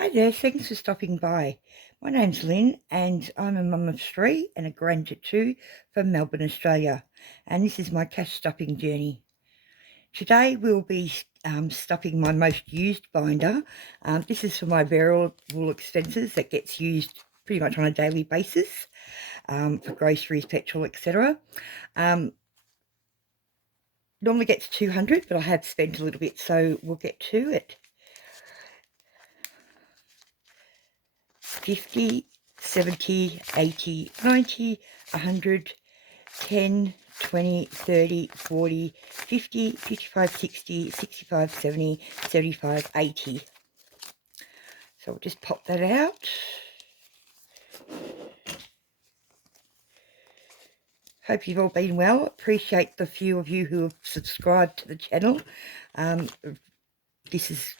Hi there, thanks for stopping by. My name's Lynn and I'm a mum of three and a grand to two from Melbourne, Australia. And this is my cash stuffing journey. Today we'll be stuffing my most used binder. This is for my variable expenses that gets used pretty much on a daily basis for groceries, petrol, etc. Normally gets 200, but I have spent a little bit, so we'll get to it. 50, 70, 80, 90, 100, 10, 20, 30, 40, 50, 55, 60, 65, 70, 75, 80. So we'll just pop that out. Hope you've all been well. Appreciate the few of you who have subscribed to the channel. This has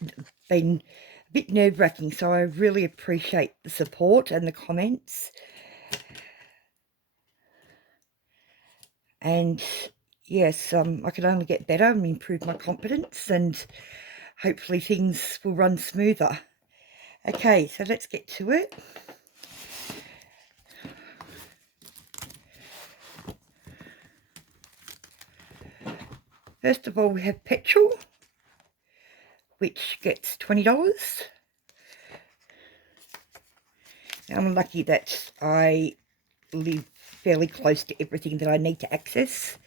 been a bit nerve-wracking, so I really appreciate the support and the comments. And yes, I can only get better and improve my confidence, and hopefully things will run smoother. Okay, so let's get to it. First of all, we have petrol, which gets $20. I'm lucky that I live fairly close to everything that I need to access.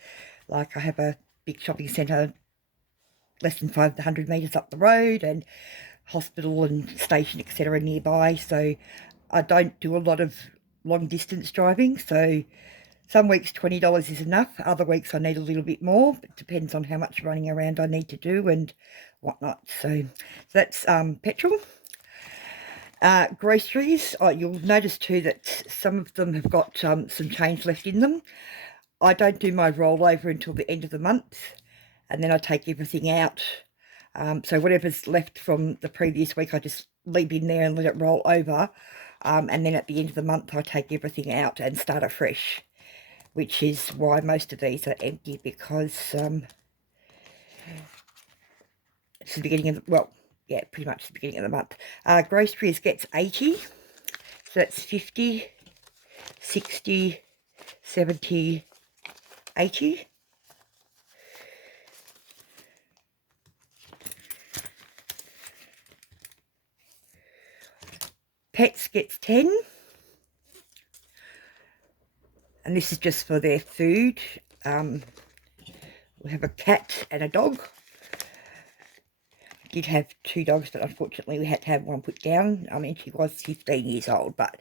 Like I have a big shopping centre less than 500 metres up the road, and hospital and station etc. nearby, so I don't do a lot of long distance driving. So some weeks $20 is enough, other weeks I need a little bit more. It depends on how much running around I need to do and whatnot. So that's petrol. Groceries, you'll notice too that some of them have got some change left in them. I don't do my rollover until the end of the month, and then I take everything out. So whatever's left from the previous week I just leave in there and let it roll over, and then at the end of the month I take everything out and start afresh, which is why most of these are empty, because it's the beginning of the, well, yeah, pretty much the beginning of the month. Groceries gets 80, so that's 50, 60, 70, 80. Pets gets 10, and this is just for their food. We have a cat and a dog. Did have two dogs, but unfortunately we had to have one put down. I mean, she was 15 years old, but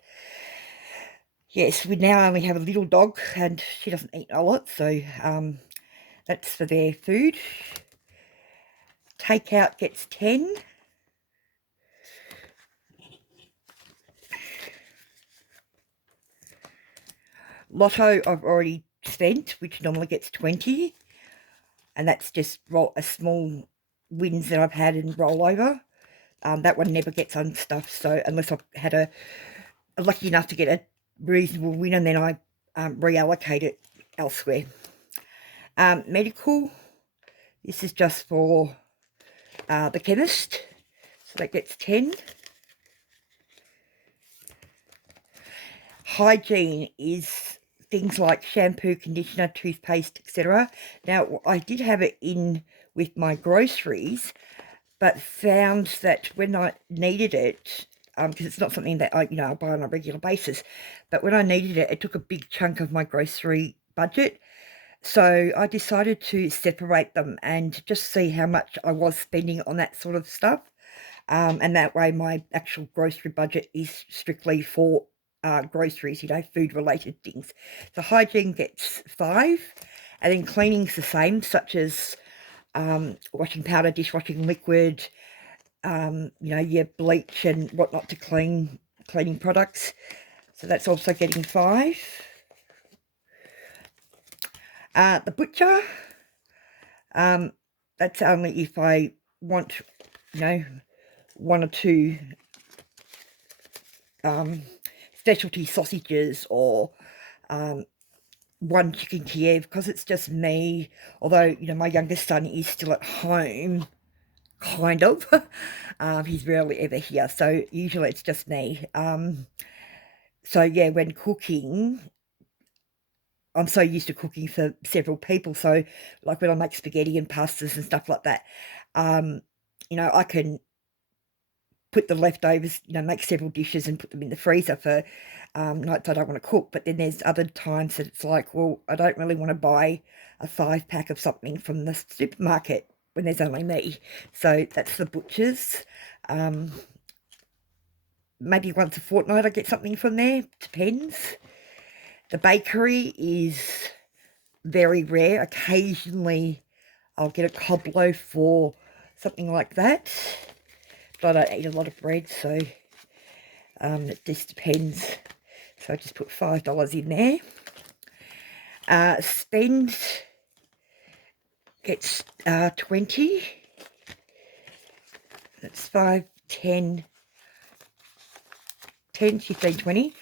yes, we now only have a little dog, and she doesn't eat a lot, so that's for their food. Takeout gets 10. Lotto I've already spent, which normally gets 20, and that's just a small wins that I've had in rollover. That one never gets unstuffed, so unless I've had a lucky enough to get a reasonable win, and then I reallocate it elsewhere. Medical, this is just for the chemist, so that gets 10. Hygiene is things like shampoo, conditioner, toothpaste, etc. Now, I did have it in with my groceries, but found that when I needed it, because it's not something that I buy on a regular basis, but when I needed it, it took a big chunk of my grocery budget. So I decided to separate them and just see how much I was spending on that sort of stuff. And that way my actual grocery budget is strictly for groceries, food related things. So hygiene gets 5, and then cleaning's the same, such as washing powder, dishwashing liquid, your bleach and whatnot to cleaning products. So that's also getting 5. The butcher, that's only if I want, one or two specialty sausages, or one chicken Kiev, because it's just me. Although, my youngest son is still at home kind of. He's rarely ever here, so usually it's just me. So yeah, when cooking, I'm so used to cooking for several people. So like when I make spaghetti and pastas and stuff like that, I can put the leftovers, make several dishes and put them in the freezer for nights I don't want to cook. But then there's other times that it's like, well, I don't really want to buy a 5-pack of something from the supermarket when there's only me. So that's the butcher's. Maybe once a fortnight I get something from there, depends. The bakery is very rare. Occasionally I'll get a cob loaf or something like that. But I don't eat a lot of bread, so it just depends. So I just put $5 in there. Spend gets 20. That's 5, 10, 15, 20.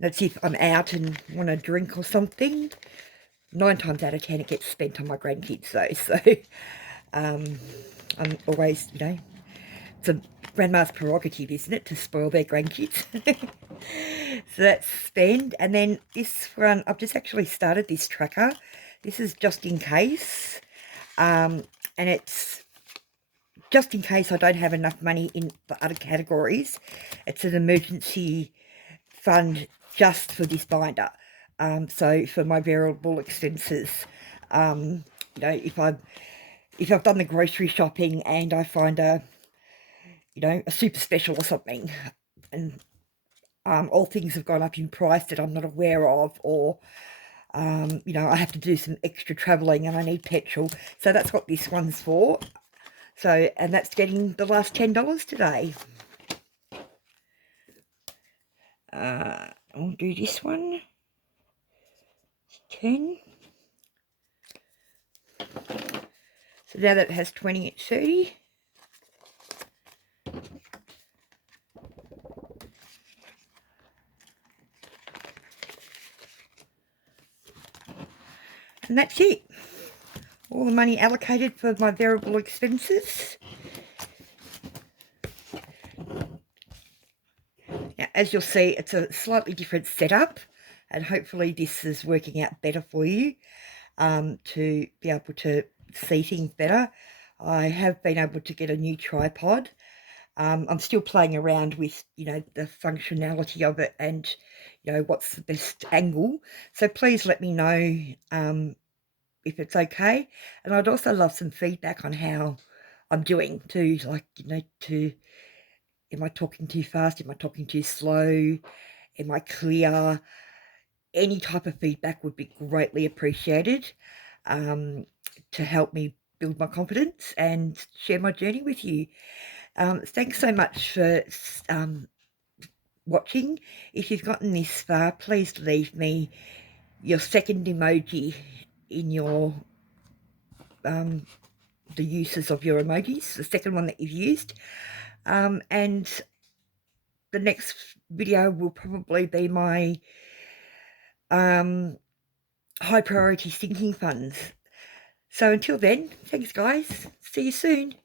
That's if I'm out and want to drink or something. 9 times out of 10 it gets spent on my grandkids though. So I'm always, it's a grandma's prerogative, isn't it, to spoil their grandkids. So that's spend. And then this one, I've just actually started this tracker. This is just in case. And it's just in case I don't have enough money in the other categories. It's an emergency fund just for this binder. So for my variable expenses, if I've done the grocery shopping and I find a super special or something, and all things have gone up in price that I'm not aware of, or I have to do some extra traveling and I need petrol. So that's what this one's for. So, and that's getting the last $10 today. I'll do this one. 10. So now that it has 20, it's 30. And that's it. All the money allocated for my variable expenses. Now, as you'll see, it's a slightly different setup, and hopefully this is working out better for you to be able to see things better. I have been able to get a new tripod. I'm still playing around with, the functionality of it and, what's the best angle. So please let me know if it's okay. And I'd also love some feedback on how I'm doing too, like, am I talking too fast? Am I talking too slow? Am I clear? Any type of feedback would be greatly appreciated to help me build my confidence and share my journey with you. Thanks so much for watching. If you've gotten this far, please leave me your second emoji in your the uses of your emojis, the second one that you've used, and the next video will probably be my high priority sinking funds. So until then, thanks guys, see you soon.